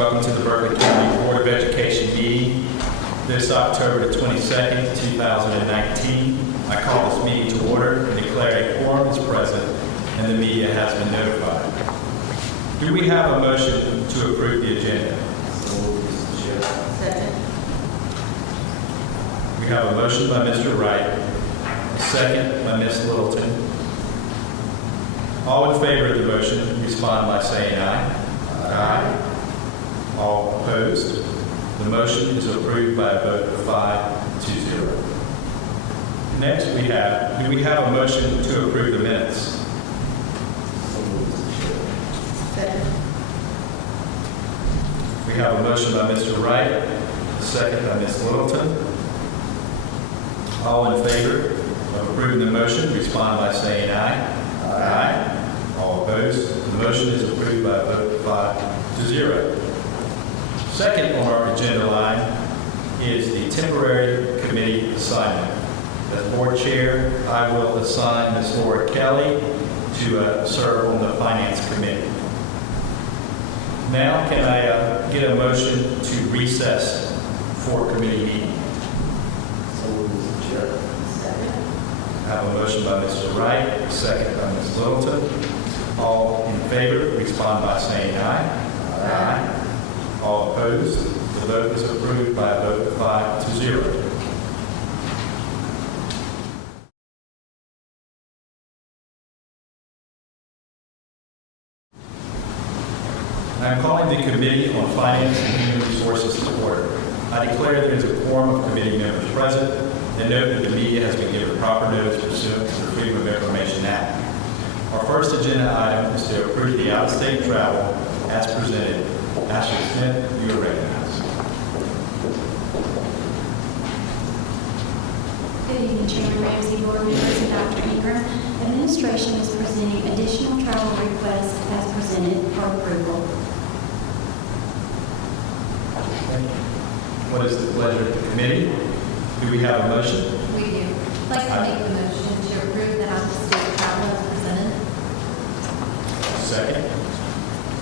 Welcome to the Berkeley County Board of Education meeting this October the 22nd, 2019. I call this meeting to order and declare a quorum is present and the media has been notified. Do we have a motion to approve the agenda? Second. We have a motion by Mr. Wright, a second by Ms. Littleton. All in favor of the motion, respond by saying aye. Aye. All opposed? The motion is approved by a vote of 5-0. Next, do we have a motion to approve the minutes? Second. We have a motion by Mr. Wright, a second by Ms. Littleton. All in favor of approving the motion, respond by saying aye. Aye. All opposed? The motion is approved by a vote of 5-0. Second on our agenda line is the temporary committee assignment. As board chair, I will assign Ms. Laura Kelly to serve on the finance committee. Now, can I get a motion to recess for committee meeting? Second. I have a motion by Mr. Wright, a second by Ms. Littleton. All in favor, respond by saying aye. Aye. All opposed? The vote is approved by a vote of 5-0. I am calling the Committee on Finance and Human Resources to order. I declare there is a quorum of committee members present and note that the media has been given proper notice pursuant to the Freedom of Information Act. Our first agenda item is to approve the out-of-state travel as presented. Ashley Smith, you are recognized. Good evening, Chairman Ramsey, board members, and Dr. Ingram. Administration is presenting additional travel requests as presented for approval. What is the pleasure of the committee? Do we have a motion? We do. I'd like to make the motion to approve the out-of-state travel as presented. Second.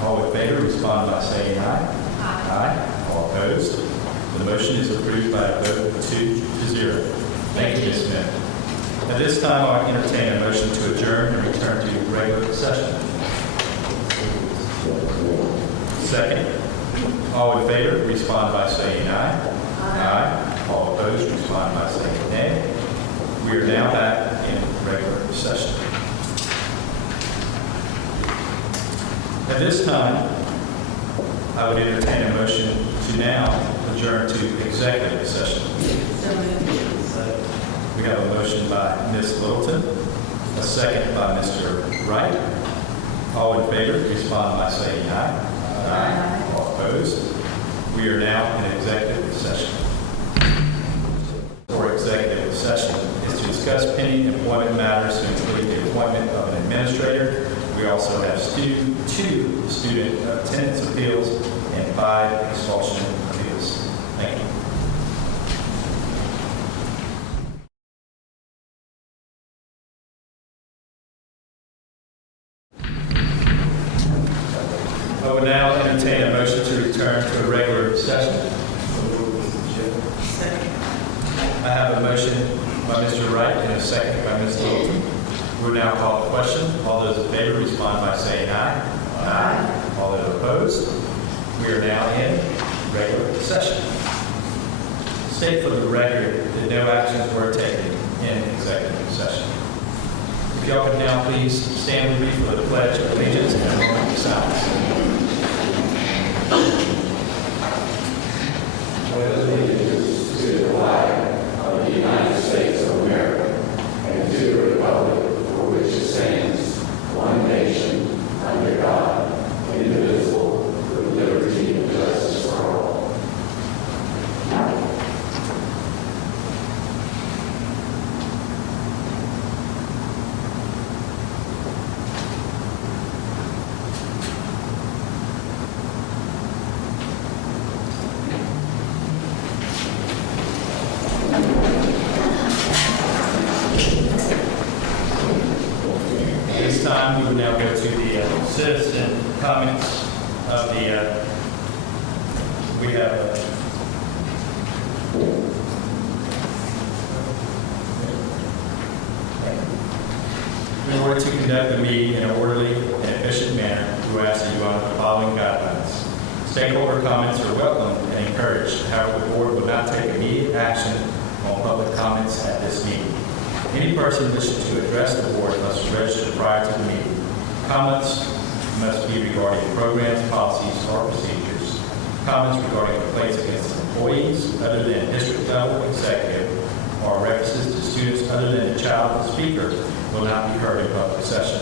All in favor, respond by saying aye. Aye. Aye. All opposed? The motion is approved by a vote of 2-0. Thank you, Ms. Smith. At this time, I'll entertain a motion to adjourn and return to regular session. Second. All in favor, respond by saying aye. Aye. All opposed, respond by saying nay. We are now back in regular session. At this time, I would entertain a motion to now adjourn to executive session. So moved. We have a motion by Ms. Littleton, a second by Mr. Wright. All in favor, respond by saying aye. Aye. All opposed? We are now in executive session. For executive session is to discuss pending employment matters to include the appointment of an administrator. We also have two student attendance appeals and 5 expulsion appeals. Thank you. I would now entertain a motion to return to a regular session. Second. I have a motion by Mr. Wright and a second by Ms. Littleton. We will now call the question. All those in favor respond by saying aye. Aye. All those opposed? We are now in regular session. State for the record that no actions were taken in executive session. If y'all could now please stand with me for the Pledge of Allegiance and a moment of silence. Allegiance to the flag of the United States of America and to the republic for which it stands, one nation, under God, indivisible, with liberty and justice for all. This time, we will now go to the citizen comments of the we have in order to conduct the meeting in an orderly and efficient manner, we ask that you honor the following guidelines. Stakeholder comments are welcome and encouraged. However, the board will not take immediate action on public comments at this meeting. Any person wishing to address the board must register prior to the meeting. Comments must be regarding programs, policies, or procedures. Comments regarding complaints against employees other than district level executive or references to students other than the child of the speaker will not be heard in public session.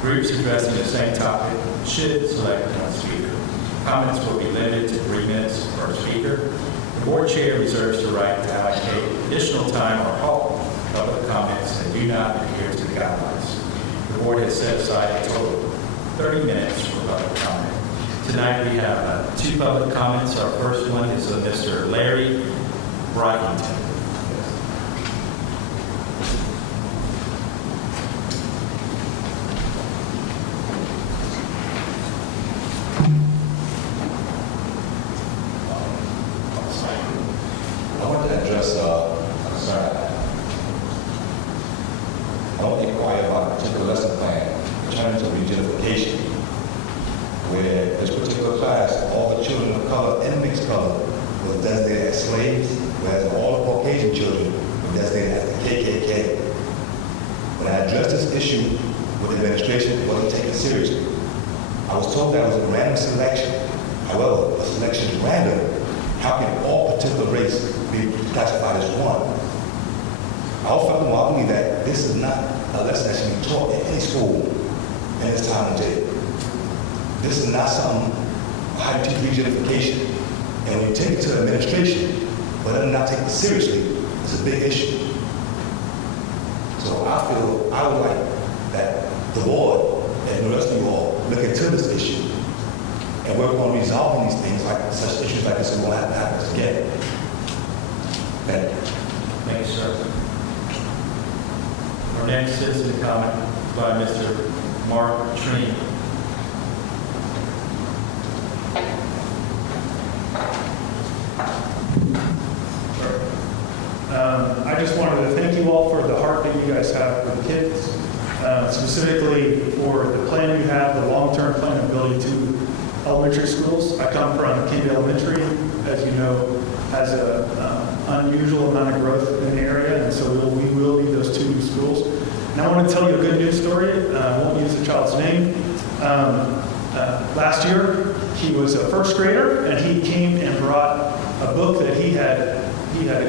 Groups addressing the same topic should select one speaker. Comments will be limited to 3 minutes per speaker. The board chair reserves the right to allocate additional time or halt public comments that do not adhere to the guidelines. The board has set aside a total of 30 minutes for public comment. Tonight we have 2 public comments. Our first one is of Mr. Larry Brockington. I want to address a concern. I want to inquire about a particular lesson plan pertaining to reunification, where this particular class, all the children of color and mixed color was designated as slaves, whereas all the Caucasian children were designated as the KKK. When I addressed this issue with the administration, it wasn't taken seriously. I was told that it was a random selection. However, a selection is random. How can all particular race be classified as one? I also believe that this is not a lesson that should be taught in any school in this time and day. This is not something how you teach reunification. And when you take it to administration, but them not take it seriously, it's a big issue. So I feel I would like that the board and the rest of you all look into this issue and work on resolving these things, like such issues like this won't have to happen again. Thank you. Thank you, sir. Our next citizen comment by Mr. Mark Trini. I just wanted to thank you all for the heart that you guys have for the kids, specifically for the plan you have, the long-term plan of building 2 elementary schools. I come from King Elementary, as you know, has an unusual amount of growth in the area, and so we will need those 2 new schools. And I want to tell you a good news story. I won't use the child's name. Last year, he was a first grader, and he came and brought a book that he had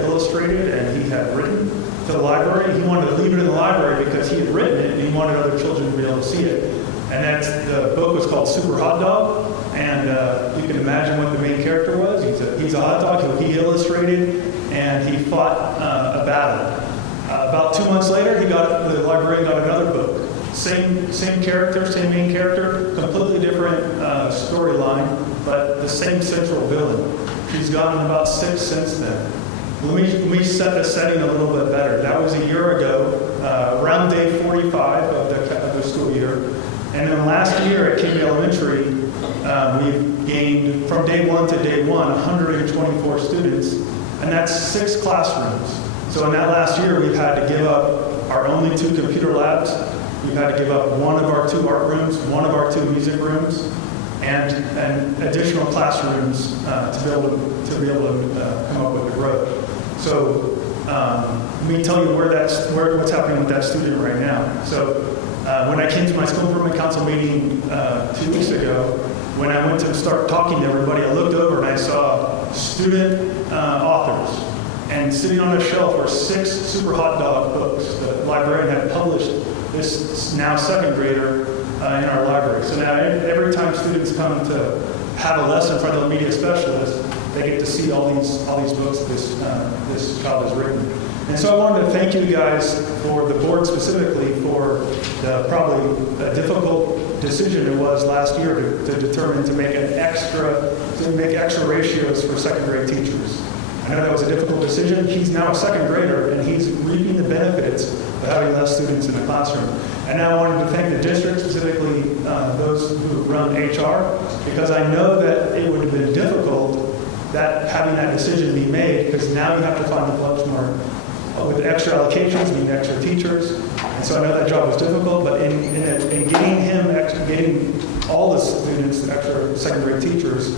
illustrated and he had written to the library. He wanted to leave it in the library because he had written it and he wanted other children to be able to see it. And the book was called Super Hot Dog, and you can imagine what the main character was. He's a hot dog. He illustrated and he fought a battle. About 2 months later, the librarian got another book. Same character, same main character, completely different storyline, but the same central villain. She's gotten about 6 since then. Let me set the setting a little bit better. That was a year ago, around day 45 of the school year. And then last year at King Elementary, we've gained, from day 1 to day 1, 124 students, and that's 6 classrooms. So in that last year, we've had to give up our only 2 computer labs. We've had to give up 1 of our 2 art rooms, 1 of our 2 music rooms, and additional classrooms to be able to come up with the growth. So let me tell you what's happening with that student right now. So when I came to my school improvement council meeting 2 weeks ago, when I went to start talking to everybody, I looked over and I saw student authors. And sitting on a shelf were 6 Super Hot Dog books. The librarian had published this now 2nd grader in our library. So now every time students come to have a lesson from the media specialist, they get to see all these books this child has written. And so I wanted to thank you guys, for the board specifically, for the probably difficult decision it was last year to determine to make extra ratios for 2nd grade teachers. I know that was a difficult decision. He's now a 2nd grader, and he's reaping the benefits of having less students in the classroom. And now I wanted to thank the district, specifically those who run HR, because I know that it would have been difficult having that decision be made, because now you have to find a bunch more with extra allocations, you need extra teachers. And so I know that job was difficult, but in getting all the students, extra second grade teachers,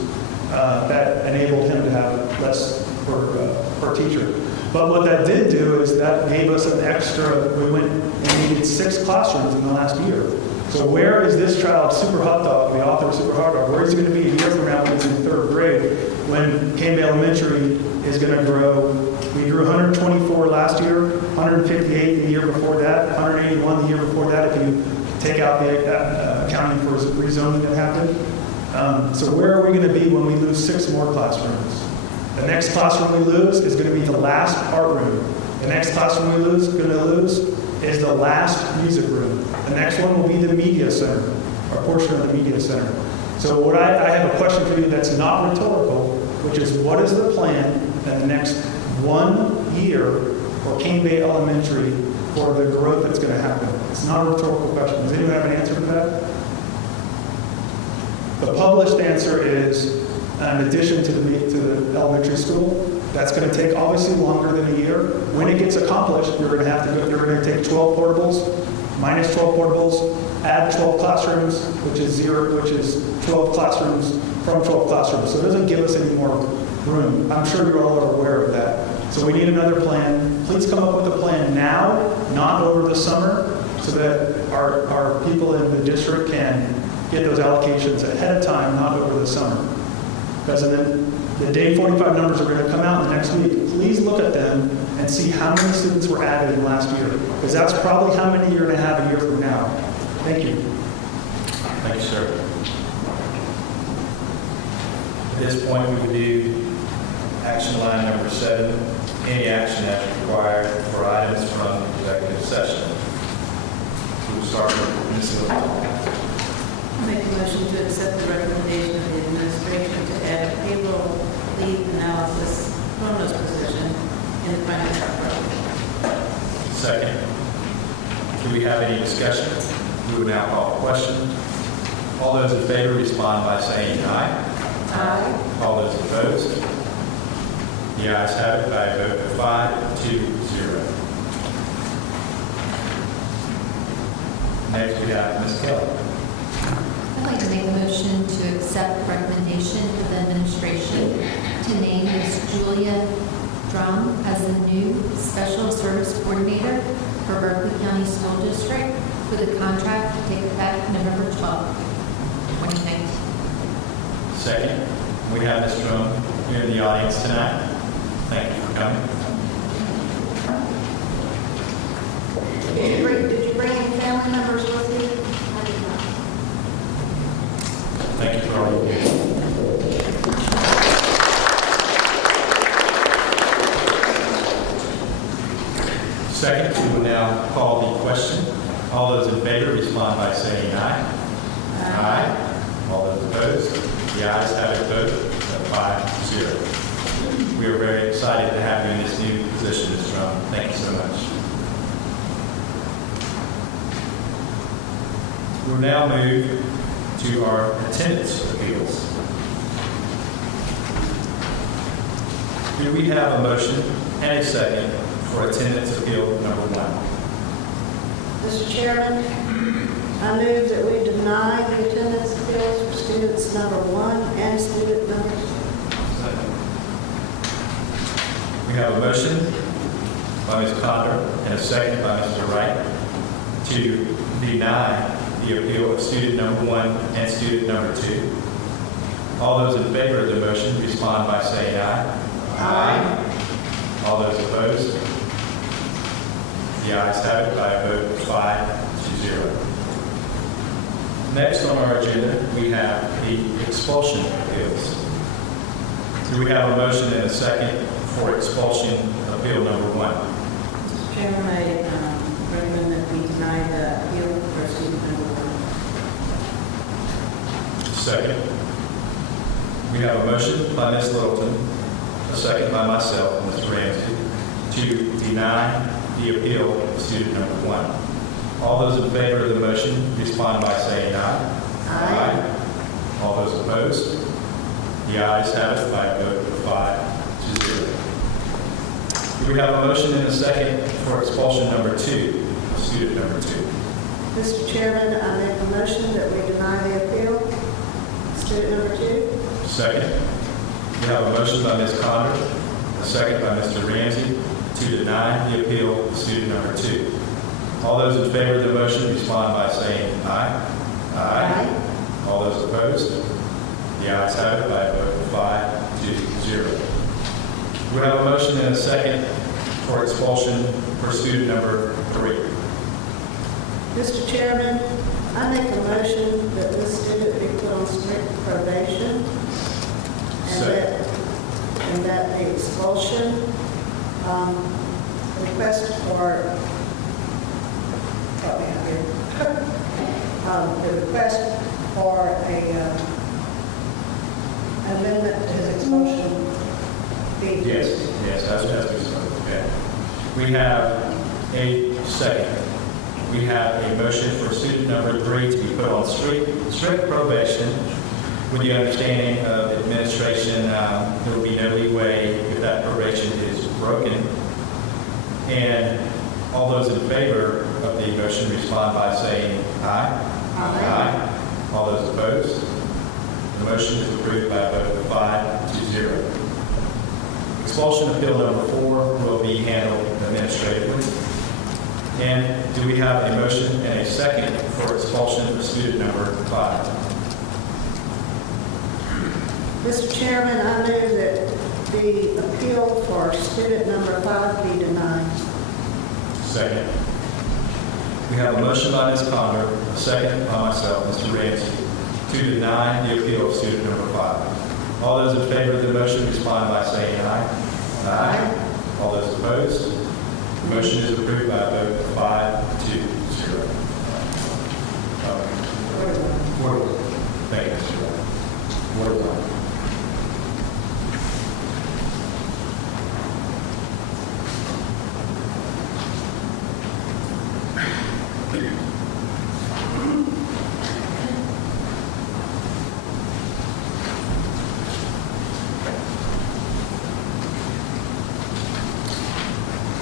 that enabled him to have less per teacher. But what that did do is that gave us an extra, we went and needed 6 classrooms in the last year. So where is this child, Super Hot Dog, the author of Super Hot Dog, where is he going to be a year from now when he's in 3rd grade, when Campbell Elementary is going to grow? We grew 124 last year, 158 the year before that, 181 the year before that, if you take out the accounting for rezoning that happened. So where are we going to be when we lose 6 more classrooms? The next classroom we lose is going to be the last art room. The next classroom we lose is the last music room. The next one will be the media center, or portion of the media center. So what I have a question for you that's not rhetorical, which is what is the plan in the next 1 year for Cane Bay Elementary for the growth that's going to happen? It's not a rhetorical question. Does anyone have an answer to that? The published answer is, in addition to the elementary school, that's going to take obviously longer than a year. When it gets accomplished, you're going to take 12 portables, minus 12 portables, add 12 classrooms, which is 12 classrooms from 12 classrooms. So it doesn't give us any more room. I'm sure you're all aware of that. So we need another plan. Please come up with a plan now, not over the summer, so that our people in the district can get those allocations ahead of time, not over the summer. Because then the day 45 numbers are going to come out in the next week. Please look at them and see how many students were added in last year. Because that's probably how many you're going to have a year from now. Thank you. Thank you, sir. At this point, we will do action line number 7, any action as required for items from executive session. We will start with Ms. Little. Make a motion to accept the recommendation of the administration to add payroll leave analysis bonus position in the financial program. Second. Do we have any discussion? We will now call the question. All those in favor respond by saying aye. Aye. All those opposed? The ayes have it by a vote of 5-0. Next, we have Ms. Kelly. I'd like to make a motion to accept the recommendation of the administration to name Ms. Julia Drum as the new Special Service Coordinator for Berkeley County School District for the contract to take effect November 12, 2019. Second, we have Ms. Drum here in the audience tonight. Thank you for coming. Did you bring any family members with you? I did not. Thank you for all you do. Second, we will now call the question. All those in favor respond by saying aye. Aye. All those opposed? The ayes have it voted 5-0. We are very excited to have you in this new position, Ms. Drum. Thank you so much. We'll now move to our attendance appeals. Do we have a motion and a second for attendance appeal number 1? Mr. Chairman, I move that we deny the attendance appeals for students number 1 and student number 2. We have a motion by Ms. Condor and a second by Mr. Wright to deny the appeal of student number 1 and student number 2. All those in favor of the motion respond by saying aye. Aye. All those opposed? The ayes have it by a vote of 5-0. Next on our agenda, we have the expulsion appeals. Do we have a motion and a second for expulsion appeal number 1? Mr. Chairman, I recommend that we deny the appeal for student number 1. Second. We have a motion by Ms. Littleton, a second by myself, Mr. Ramsey, to deny the appeal of student number 1. All those in favor of the motion respond by saying aye. Aye. All those opposed? The ayes have it by a vote of of 5-0. Do we have a motion and a second for expulsion number 2, student number 2? Mr. Chairman, I make a motion that we deny the appeal. Student number 2. Second. We have a motion by Ms. Condor, a second by Mr. Ramsey, to deny the appeal of student number 2. All those in favor of the motion respond by saying aye. Aye. All those opposed? The ayes have it by a vote of 5-0. We have a motion and a second for expulsion for student number 3. Mr. Chairman, I make a motion that this student be put on strict probation and that the expulsion request for the request for a amendment to his expulsion be. Yes, that's what we said. Okay. We have a second. We have a motion for student number 3 to be put on strict probation with the understanding of administration. There will be no leeway if that probation is broken. And all those in favor of the motion respond by saying aye. Aye. All those opposed? The motion is approved by a vote of 5-0. Expulsion appeal number 4 will be handled administratively. And do we have a motion and a second for expulsion of student number 5? Mr. Chairman, I move that the appeal for student number 5 be denied. Second. We have a motion by Ms. Condor, a second by myself, Mr. Ramsey, to deny the appeal of student number 5. All those in favor of the motion respond by saying aye. Aye. All those opposed? The motion is approved by a vote of 5-0. 4-1. Thank you, Mr. Wright. 4-1.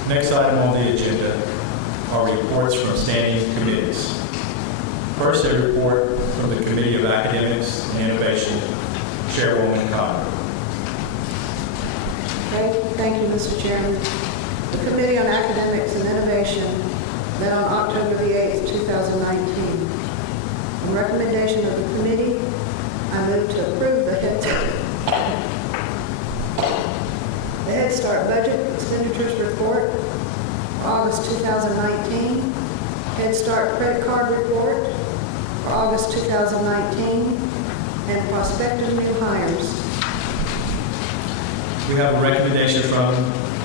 Next item on the agenda are reports from standing committees. First, a report from the Committee of Academics and Innovation, Chairwoman Condor. Thank you, Mr. Chairman. The Committee on Academics and Innovation met on October the 8th, 2019. On recommendation of the committee, I move to approve the Head Start Budget Expenditures Report for August 2019, Head Start Credit Card Report for August 2019, and prospective new hires. We have a recommendation from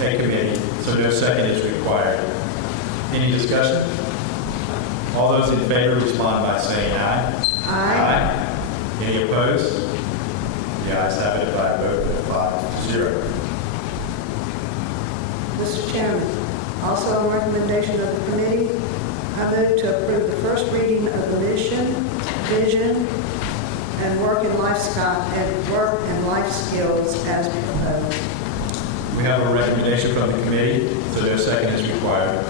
a committee, so no second is required. Any discussion? All those in favor respond by saying aye. Aye. Any opposed? The ayes have it by a vote of 5-0. Mr. Chairman, also on recommendation of the committee, I move to approve the first reading of the mission, vision, and work and life skills as proposed. We have a recommendation from the committee, so no second is required.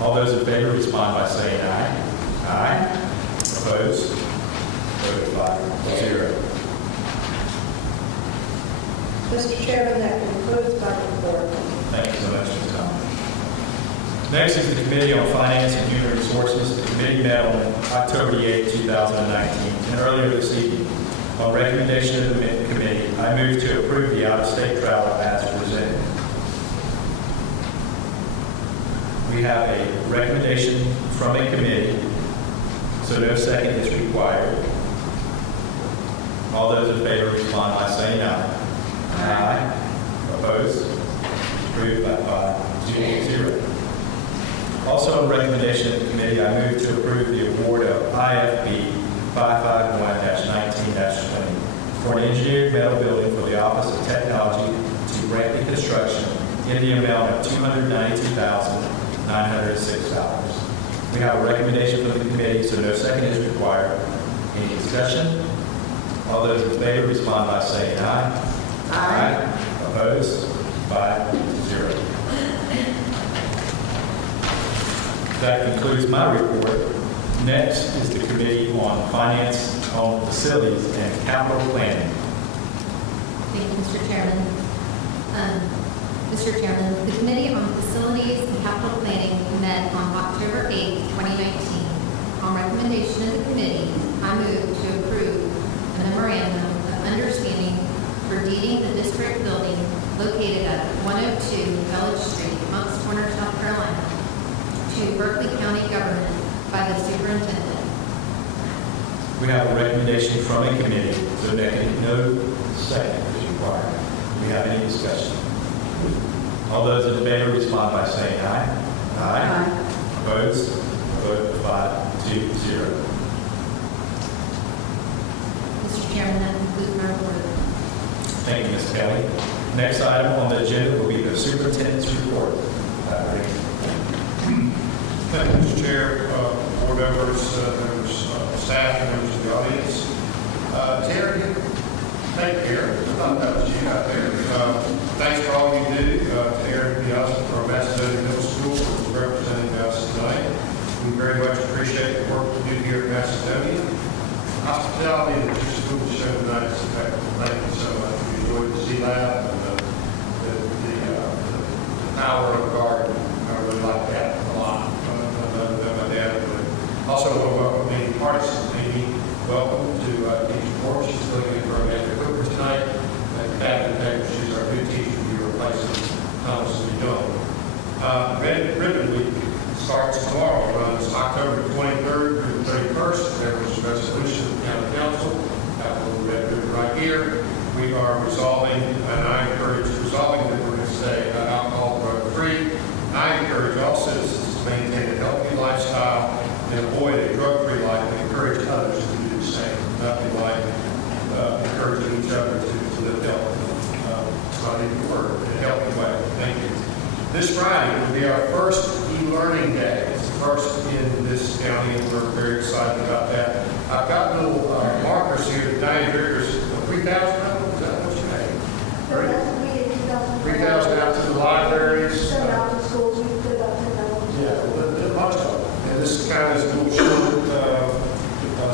All those in favor respond by saying aye. Aye. Opposed? Vote of 5-0. Mr. Chairman, that concludes my report. Thank you so much, Ms. Thomas. Next is the Committee on Finance and Human Resources. The committee met on October 8, 2019, and earlier this evening. On recommendation of the committee, I move to approve the out-of-state travel as presented. We have a recommendation from a committee, so no second is required. All those in favor respond by saying aye. Aye. Opposed? Approved by 5-0. Also on recommendation of the committee, I move to approve the award of IFB 551-19-20 for an engineered metal building for the Office of Technology to Berkeley Construction in the amount of $292,906. We have a recommendation from the committee, so no second is required. Any discussion? All those in favor respond by saying aye. Aye. Opposed? 5-0. That concludes my report. Next is the Committee on Finance, Home Facilities, and Capital Planning. Thank you, Mr. Chairman. Mr. Chairman, the Committee on Facilities and Capital Planning met on October 8, 2019. On recommendation of the committee, I move to approve a memorandum of understanding for deeding the district building located at 102 Village Street, Moncks Corner, South Carolina, to Berkeley County government by the superintendent. We have a recommendation from a committee, so that no second is required. Do we have any discussion? All those in favor respond by saying aye. Aye. Opposed? Vote 5-0. Mr. Chairman, that concludes my report. Thank you, Ms. Kelly. Next item on the agenda will be the superintendent's report. Thank you, Mr. Chair, board members, members of staff, and members of the audience. Terry, take care. I thought that was you out there. Thanks for all you do. To Aaron Piazza from Macedonia Middle School for representing us tonight. We very much appreciate the work you do here at Macedonia. Hospitality that your school showed tonight is effective. Thank you so much. We enjoyed the C-Lab and the power of the garden. I really like that a lot. My dad would. Also, want to welcome Amy Partisan. Amy, welcome to Teacher Corps. She's filling in for Amanda Cooper tonight. And Kathy Taylor, she's our new teacher. We're replacing Thomas Young. Red Ribbon Week starts tomorrow. It runs October 23rd through the 31st. There was a resolution of the County Council. Got a little red ribbon right here. We are resolving, and I encourage resolving that we're going to stay alcohol drug-free. I encourage all citizens to maintain a healthy lifestyle and avoid a drug-free life and encourage others to do the same. Nothing like encouraging each other to live healthy. It's not even a word, in a healthy way. Thank you. This Friday will be our first e-learning day. It's the first in this county, and we're very excited about that. I've got little markers here. Diane Driggers, 3,000 of them? Is that what you made? 3,000 out to the libraries. Yeah, a bunch of them. And this kind of is a little short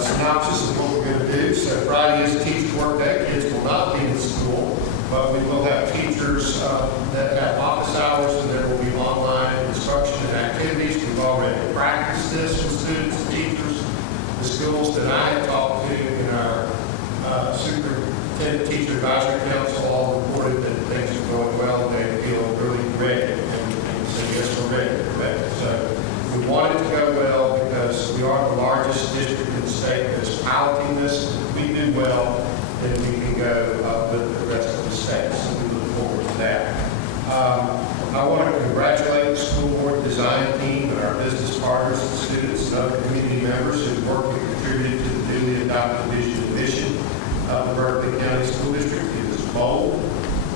synopsis of what we're going to do. So Friday is Teacher Work Day. Kids will not be in school, but we will have teachers that have office hours, and there will be online instruction and activities. We've already practiced this with students and teachers. The schools that I have talked to in our Superintendent Teacher Advisory Council all reported that things are going well. They feel really ready and say, yes, we're ready for that. So we want it to go well because we are the largest district in the state that's piloting this. If we do well, then we can go with the rest of the state. So we look forward to that. I want to congratulate the school board design team and our business partners and students and other community members who worked and contributed to the newly adopted vision and mission of the Berkeley County School District. It is bold,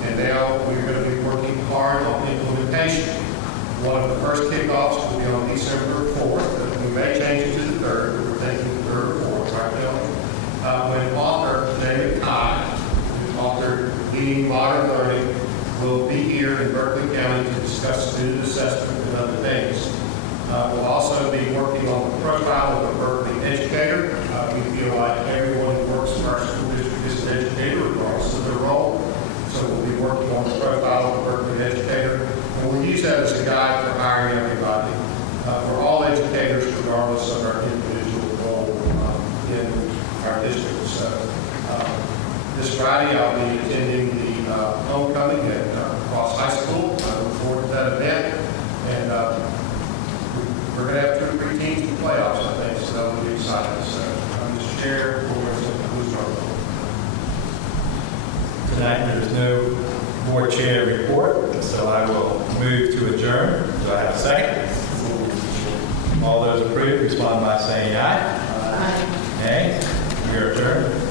and now we're going to be working hard on implementation. One of the first kickoffs will be on December 4th. We may change it to the 3rd, but we're thinking 3rd or 4th right now. When author David Kai, who authored Leading Modern Learning, will be here in Berkeley County to discuss student assessment and other things. We'll also be working on the profile of a Berkeley educator. We feel like everyone who works in our school district is an educator, regardless of their role. So we'll be working on the profile of a Berkeley educator. And we'll use that as a guide for hiring everybody, for all educators, regardless of our individual role in our district. So this Friday, I'll be attending the homecoming at Cross High School. I look forward to that event. And we're going to have 2 or 3 teams in the playoffs, I think, so that'll be exciting. So, Mr. Chair, board concludes our report. Tonight, there's no board chair report, so I will move to adjourn. Do I have a second? All those approved, respond by saying aye. Aye. Nay. We are adjourned.